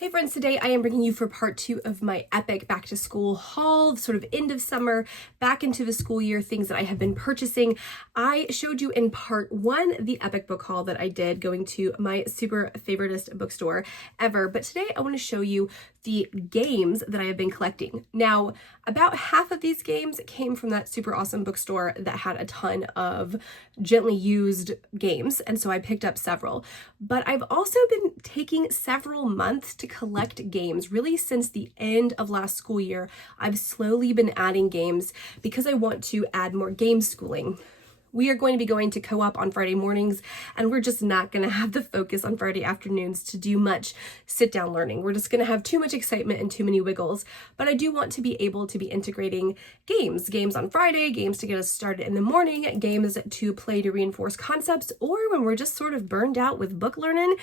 Hey friends, today I am bringing you for part 2 of my epic back to school haul, sort of end of summer, back into the school year, things that I have been purchasing. I showed you in part 1 the epic book haul that I did going to my super favoritist bookstore ever, but today I want to show you the games that I have been collecting. Now, about half of these games came from that super awesome bookstore that had a ton of gently used games, and so I picked up several. But I've also been taking several months to collect games. Really, since the end of last school year, I've slowly been adding games because I want to add more game schooling. We are going to be going to co-op on Friday mornings, and we're just not going to have the focus on Friday afternoons to do much sit-down learning. We're just going to have too much excitement and too many wiggles, but I do want to be able to be integrating games on Friday, games to get us started in the morning, games to play to reinforce concepts, or when we're just sort of burned out with book learning,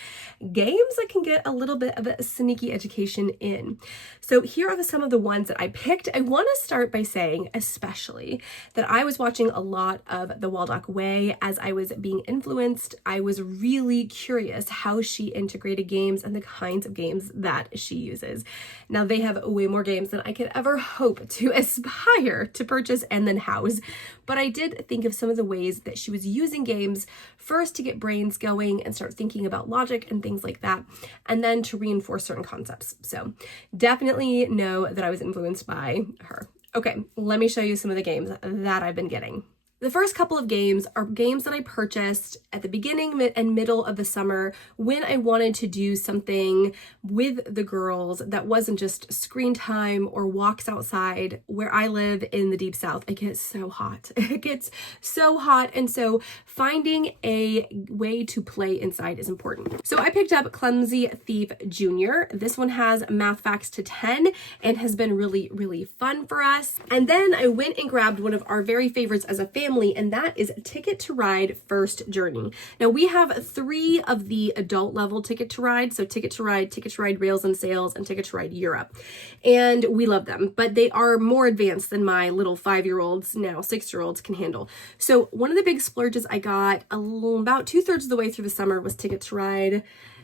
games that can get a little bit of a sneaky education in. So here are some of the ones that I picked. I want to start by saying especially that I was watching a lot of the Waldock Way as I was being influenced. I was really curious how she integrated games and the kinds of games that she uses. Now, they have way more games than I could ever hope to aspire to purchase and then house, but I did think of some of the ways that she was using games first to get brains going and start thinking about logic and things like that, and then to reinforce certain concepts. So definitely know that I was influenced by her. Okay, let me show you some of the games that I've been getting. The first couple of games are games that I purchased at the beginning and middle of the summer when I wanted to do something with the girls that wasn't just screen time or walks outside. Where I live in the deep south, it gets so hot. It gets so hot, and so finding a way to play inside is important. So I picked up Clumsy Thief Jr. This one has math facts to 10 and has been really, really fun for us. And then I went and grabbed one of our very favorites as a family, and that is Ticket to Ride First Journey. Now, we have 3 of the adult level Ticket to Ride, so Ticket to Ride Rails and Sails, and Ticket to Ride Europe. And we love them, but they are more advanced than my little 5-year-olds, now 6-year-olds can handle. So one of the big splurges I got about 2/3 of the way through the summer was Ticket to Ride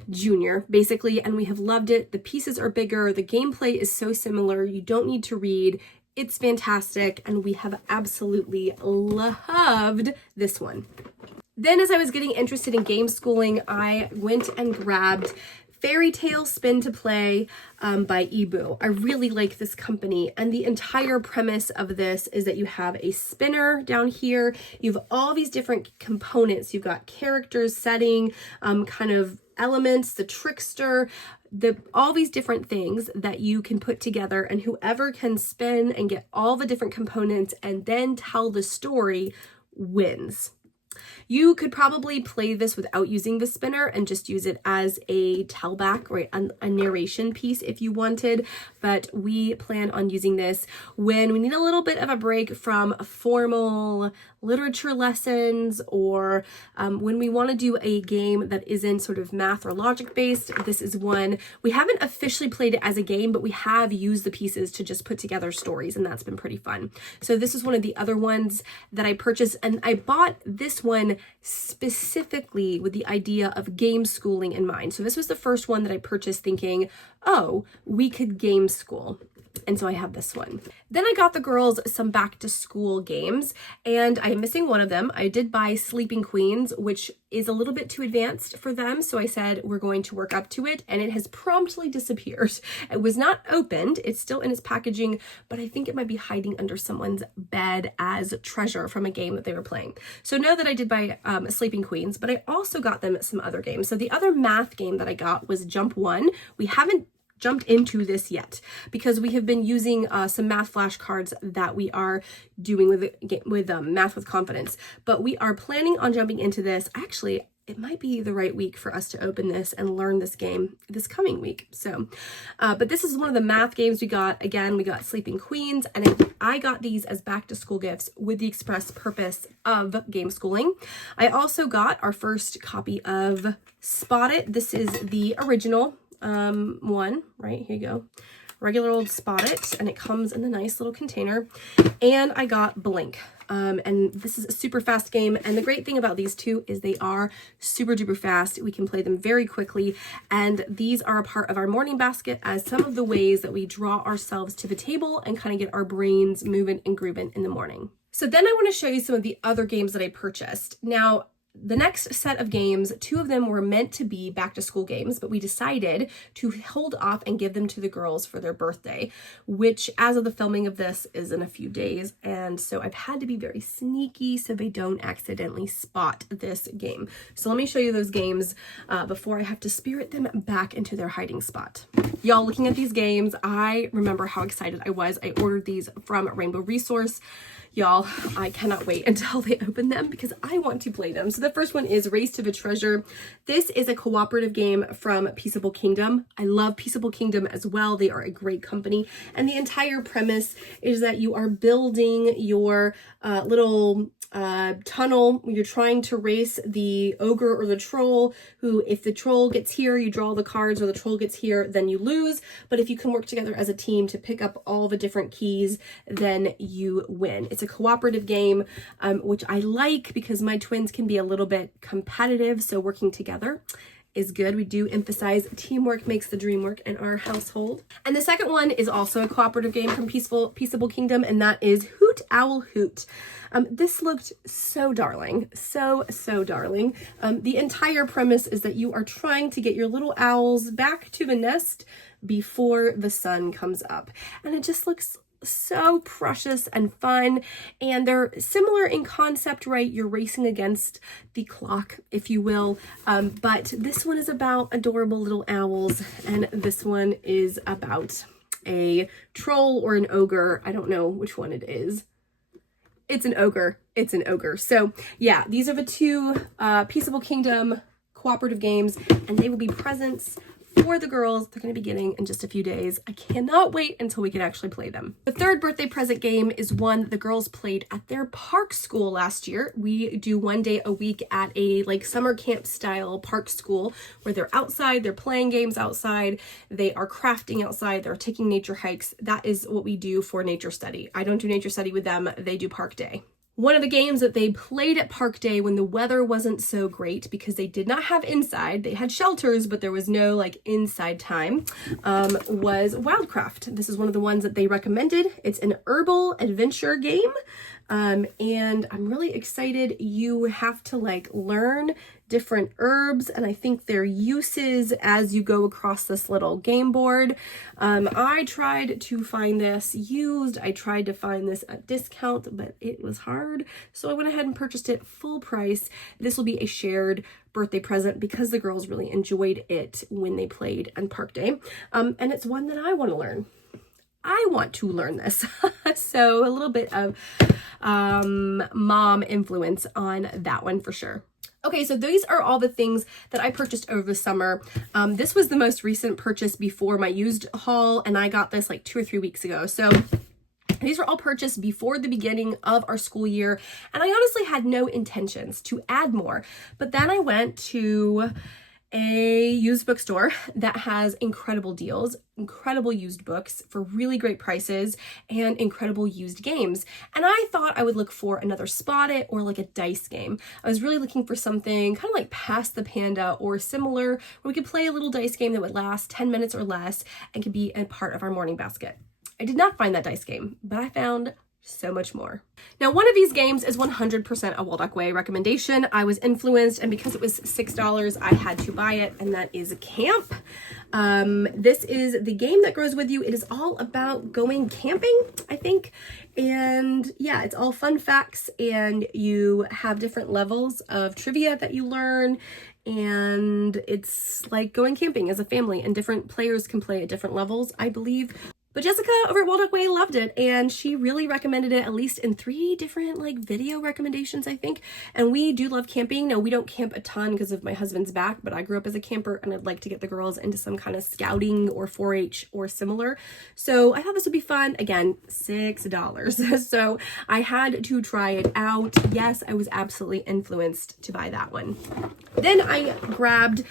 Junior, basically, and we have loved it. The pieces are bigger, the gameplay is so similar, you don't need to read. It's fantastic, and we have absolutely loved this one. Then, as I was getting interested in game schooling, I went and grabbed Fairy Tale Spin to Play by Ebu. I really like this company, and the entire premise of this is that you have a spinner down here. You have all these different components. You've got characters, setting, kind of elements, the trickster, all these different things that you can put together, and whoever can spin and get all the different components and then tell the story wins. You could probably play this without using the spinner and just use it as a tellback or a narration piece if you wanted, but we plan on using this when we need a little bit of a break from formal literature lessons, or when we want to do a game that isn't sort of math or logic based. This is one. We haven't officially played it as a game, but we have used the pieces to just put together stories, and that's been pretty fun. So this is one of the other ones that I purchased, and I bought this one specifically with the idea of game schooling in mind. So this was the first one that I purchased thinking, oh, we could game school. And so I have this one. Then I got the girls some back to school games, and I'm missing one of them. I did buy Sleeping Queens, which is a little bit too advanced for them. So I said, we're going to work up to it, and it has promptly disappeared. It was not opened. It's still in its packaging, but I think it might be hiding under someone's bed as treasure from a game that they were playing. So know that I did buy Sleeping Queens, but I also got them some other games. So the other math game that I got was Jump One. We haven't jumped into this yet because we have been using some math flashcards that we are doing with Math with Confidence, but we are planning on jumping into this. Actually, it might be the right week for us to open this and learn this game this coming week. So, but this is one of the math games we got. Again, we got Sleeping Queens, and I got these as back to school gifts with the express purpose of game schooling. I also got our first copy of Spot It. This is the original one, right? Here you go. regular old Spot It, and it comes in a nice little container. And I got Blink. And this is a super fast game. And the great thing about these two is they are super duper fast. We can play them very quickly. And these are a part of our morning basket as some of the ways that we draw ourselves to the table and kind of get our brains moving and grooving in the morning. So then I want to show you some of the other games that I purchased. Now, the next set of games, 2 of them were meant to be back to school games, but we decided to hold off and give them to the girls for their birthday, which as of the filming of this is in a few days. And so I've had to be very sneaky so they don't accidentally spot this game. So let me show you those games before I have to spirit them back into their hiding spot. Y'all, looking at these games, I remember how excited I was. I ordered these from Rainbow Resource. Y'all, I cannot wait until they open them because I want to play them. So the first one is Race to the Treasure. This is a cooperative game from Peaceable Kingdom. I love Peaceable Kingdom as well. They are a great company. And the entire premise is that you are building your little tunnel. You're trying to race the ogre or the troll who, if the troll gets here, you draw the cards, or the troll gets here, then you lose. But if you can work together as a team to pick up all the different keys, then you win. It's a cooperative game, which I like because my twins can be a little bit competitive. So working together is good. We do emphasize teamwork makes the dream work in our household. And the second one is also a cooperative game from Peaceable Kingdom, and that is Hoot Owl Hoot. This looked so darling, so darling. The entire premise is that you are trying to get your little owls back to the nest before the sun comes up. And it just looks so precious and fun, and they're similar in concept, right? You're racing against the clock, if you will, but this one is about adorable little owls, and this one is about a troll or an ogre. I don't know which one it is. It's an ogre. It's an ogre. So yeah, these are the 2 Peaceable Kingdom cooperative games, and they will be presents for the girls. They're going to be getting in just a few days. I cannot wait until we can actually play them. The third birthday present game is one that the girls played at their park school last year. We do 1 day a week at a like summer camp style park school where they're outside, they're playing games outside, they are crafting outside, they're taking nature hikes. That is what we do for nature study. I don't do nature study with them. They do park day. One of the games that they played at Park Day when the weather wasn't so great because they did not have inside, they had shelters, but there was no like inside time, was Wildcraft. This is one of the ones that they recommended. It's an herbal adventure game. And I'm really excited. You have to like learn different herbs and I think their uses as you go across this little game board. I tried to find this used. I tried to find this at discount, but it was hard. So I went ahead and purchased it full price. This will be a shared birthday present because the girls really enjoyed it when they played on Park Day. And it's one that I want to learn. I want to learn this. So a little bit of mom influence on that one for sure. Okay, so these are all the things that I purchased over the summer. This was the most recent purchase before my used haul, and I got this like 2 or 3 weeks ago. So these were all purchased before the beginning of our school year, and I honestly had no intentions to add more. But then I went to a used bookstore that has incredible deals, incredible used books for really great prices, and incredible used games. And I thought I would look for another Spot It or like a dice game. I was really looking for something kind of like Pass the Panda or similar, where we could play a little dice game that would last 10 minutes or less and could be a part of our morning basket. I did not find that dice game, but I found so much more. Now, one of these games is 100% a Waldock Way recommendation. I was influenced, and because it was $6, I had to buy it, and that is Camp. This is the game that grows with you. It is all about going camping, I think. And yeah, it's all fun facts, and you have different levels of trivia that you learn. And it's like going camping as a family, and different players can play at different levels, I believe. But Jessica over at Waldock Way loved it, and she really recommended it at least in 3 different like video recommendations, I think. And we do love camping. Now, we don't camp a ton because of my husband's back, but I grew up as a camper and I'd like to get the girls into some kind of scouting or 4-H or similar. So I thought this would be fun. Again, $6. So I had to try it out. Yes, I was absolutely influenced to buy that one. Then I grabbed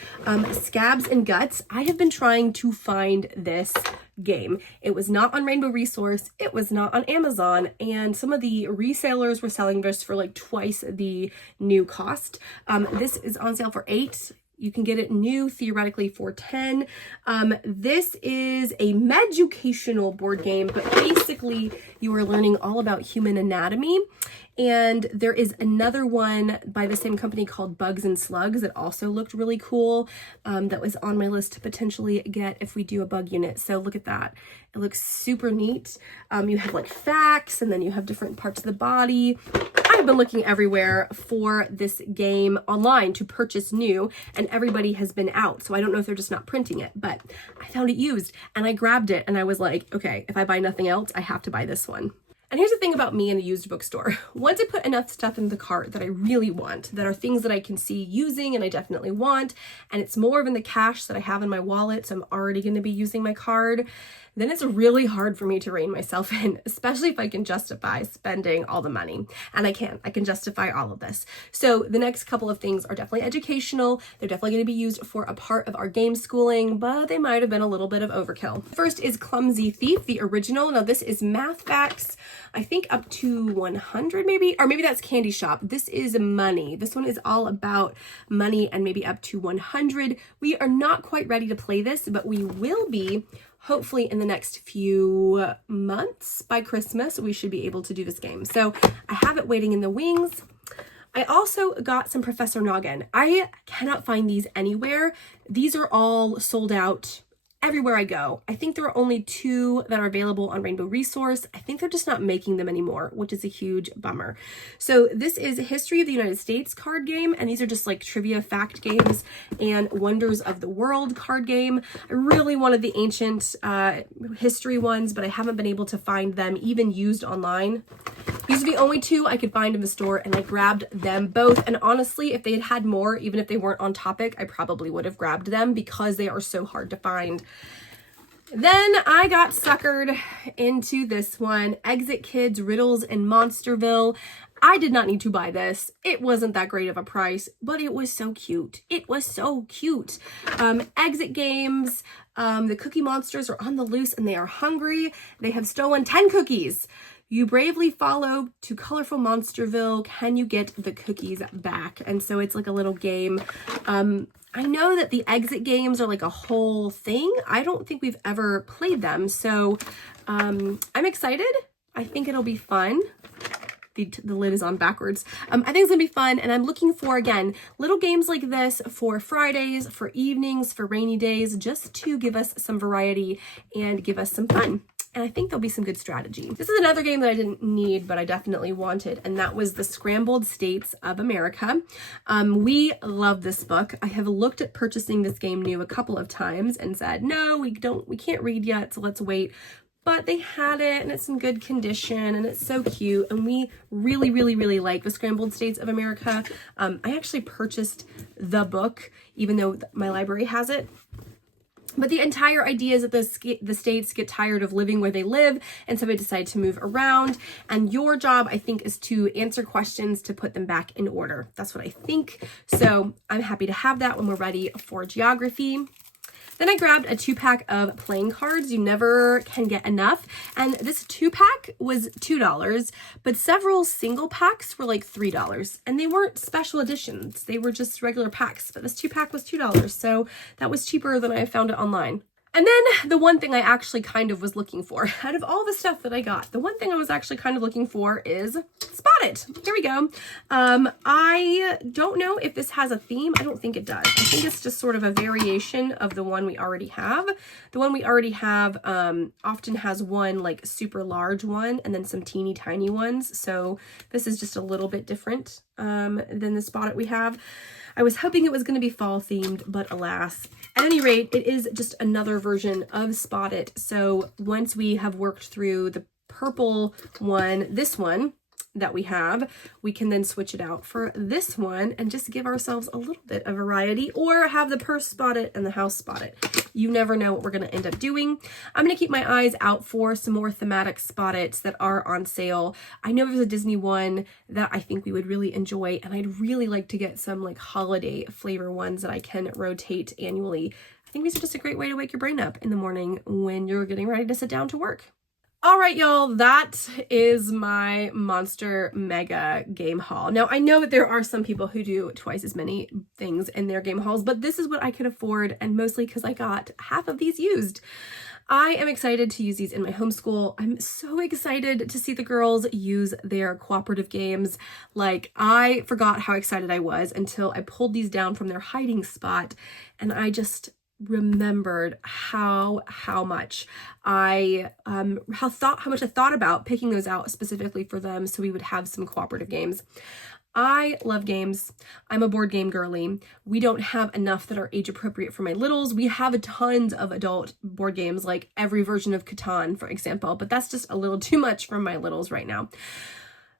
Scabs and Guts. I have been trying to find this game. It was not on Rainbow Resource, it was not on Amazon, and some of the resellers were selling this for like twice the new cost. This is on sale for $8. You can get it new theoretically for $10. This is a meducational board game, but basically you are learning all about human anatomy. And there is another one by the same company called Bugs and Slugs that also looked really cool. That was on my list to potentially get if we do a bug unit. So look at that. It looks super neat. You have like facts, and then you have different parts of the body. I've been looking everywhere for this game online to purchase new, and everybody has been out. So I don't know if they're just not printing it, but I found it used and I grabbed it and I was like, okay, if I buy nothing else, I have to buy this one. And here's the thing about me in a used bookstore. Once I put enough stuff in the cart that I really want, that are things that I can see using and I definitely want, and it's more than the cash that I have in my wallet, so I'm already going to be using my card, then it's really hard for me to rein myself in, especially if I can justify spending all the money. And I can justify all of this. So the next couple of things are definitely educational. They're definitely going to be used for a part of our game schooling, but they might have been a little bit of overkill. First is Clumsy Thief, the original. Now this is math facts, I think up to 100 maybe, or maybe that's Candy Shop. This is money. This one is all about money and maybe up to 100. We are not quite ready to play this, but we will be hopefully in the next few months. By Christmas, we should be able to do this game. So I have it waiting in the wings. I also got some Professor Noggin. I cannot find these anywhere. These are all sold out everywhere I go. I think there are only 2 that are available on Rainbow Resource. I think they're just not making them anymore, which is a huge bummer. So this is a History of the United States card game, and these are just like trivia fact games, and Wonders of the World card game. I really wanted the ancient history ones, but I haven't been able to find them even used online. These are the only 2 I could find in the store, and I grabbed them both. And honestly, if they had had more, even if they weren't on topic, I probably would have grabbed them because they are so hard to find. Then I got suckered into this one, Exit Kids Riddles in Monsterville. I did not need to buy this. It wasn't that great of a price, but it was so cute. It was so cute. Exit games. The Cookie Monsters are on the loose and they are hungry. They have stolen 10 cookies. You bravely follow to colorful Monsterville. Can you get the cookies back? And so it's like a little game. I know that the exit games are like a whole thing. I don't think we've ever played them. So I'm excited. I think it'll be fun. The lid is on backwards. I think it's gonna be fun, and I'm looking for, again, little games like this for Fridays, for evenings, for rainy days, just to give us some variety and give us some fun. And I think there'll be some good strategy. This is another game that I didn't need, but I definitely wanted, and that was the Scrambled States of America. We love this book. I have looked at purchasing this game new a couple of times and said, no, we can't read yet, so let's wait. But they had it, and it's in good condition, and it's so cute, and we really, really, really like the Scrambled States of America. I actually purchased the book, even though my library has it. But the entire idea is that the states get tired of living where they live, and so they decide to move around. And your job, I think, is to answer questions to put them back in order. That's what I think. So I'm happy to have that when we're ready for geography. Then I grabbed a 2-pack of playing cards. You never can get enough. And this 2-pack was $2, but several single packs were like $3. And they weren't special editions. They were just regular packs, but this 2-pack was $2. So that was cheaper than I found it online. And then the one thing I actually kind of was looking for, out of all the stuff that I got, the one thing I was actually kind of looking for is Spot It. Here we go. I don't know if this has a theme. I don't think it does. I think it's just sort of a variation of the one we already have. The one we already have often has one like super large one and then some teeny tiny ones. So this is just a little bit different than the Spot It we have. I was hoping it was going to be fall themed, but alas. At any rate, it is just another version of Spot It. So once we have worked through the purple one, this one that we have, we can then switch it out for this one and just give ourselves a little bit of variety, or have the purse Spot It and the house Spot It. You never know what we're going to end up doing. I'm going to keep my eyes out for some more thematic Spot Its that are on sale. I know there's a Disney one that I think we would really enjoy, and I'd really like to get some like holiday flavor ones that I can rotate annually. I think these are just a great way to wake your brain up in the morning when you're getting ready to sit down to work. All right, y'all, that is my Monster Mega game haul. Now, I know that there are some people who do twice as many things in their game hauls, but this is what I could afford, and mostly because I got half of these used. I am excited to use these in my homeschool. I'm so excited to see the girls use their cooperative games. Like, I forgot how excited I was until I pulled these down from their hiding spot, and I just remembered how much I thought about picking those out specifically for them so we would have some cooperative games. I love games. I'm a board game girly. We don't have enough that are age appropriate for my littles. We have tons of adult board games, like every version of Catan, for example, but that's just a little too much for my littles right now.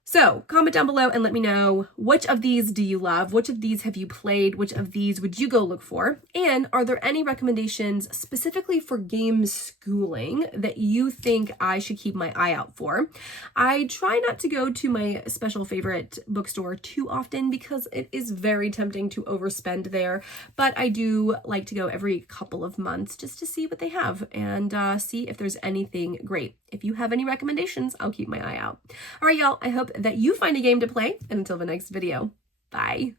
So comment down below and let me know, which of these do you love? Which of these have you played? Which of these would you go look for? And are there any recommendations specifically for game schooling that you think I should keep my eye out for? I try not to go to my special favorite bookstore too often because it is very tempting to overspend there, but I do like to go every couple of months just to see what they have and see if there's anything great. If you have any recommendations, I'll keep my eye out. All right, y'all, I hope that you find a game to play, and until the next video, bye.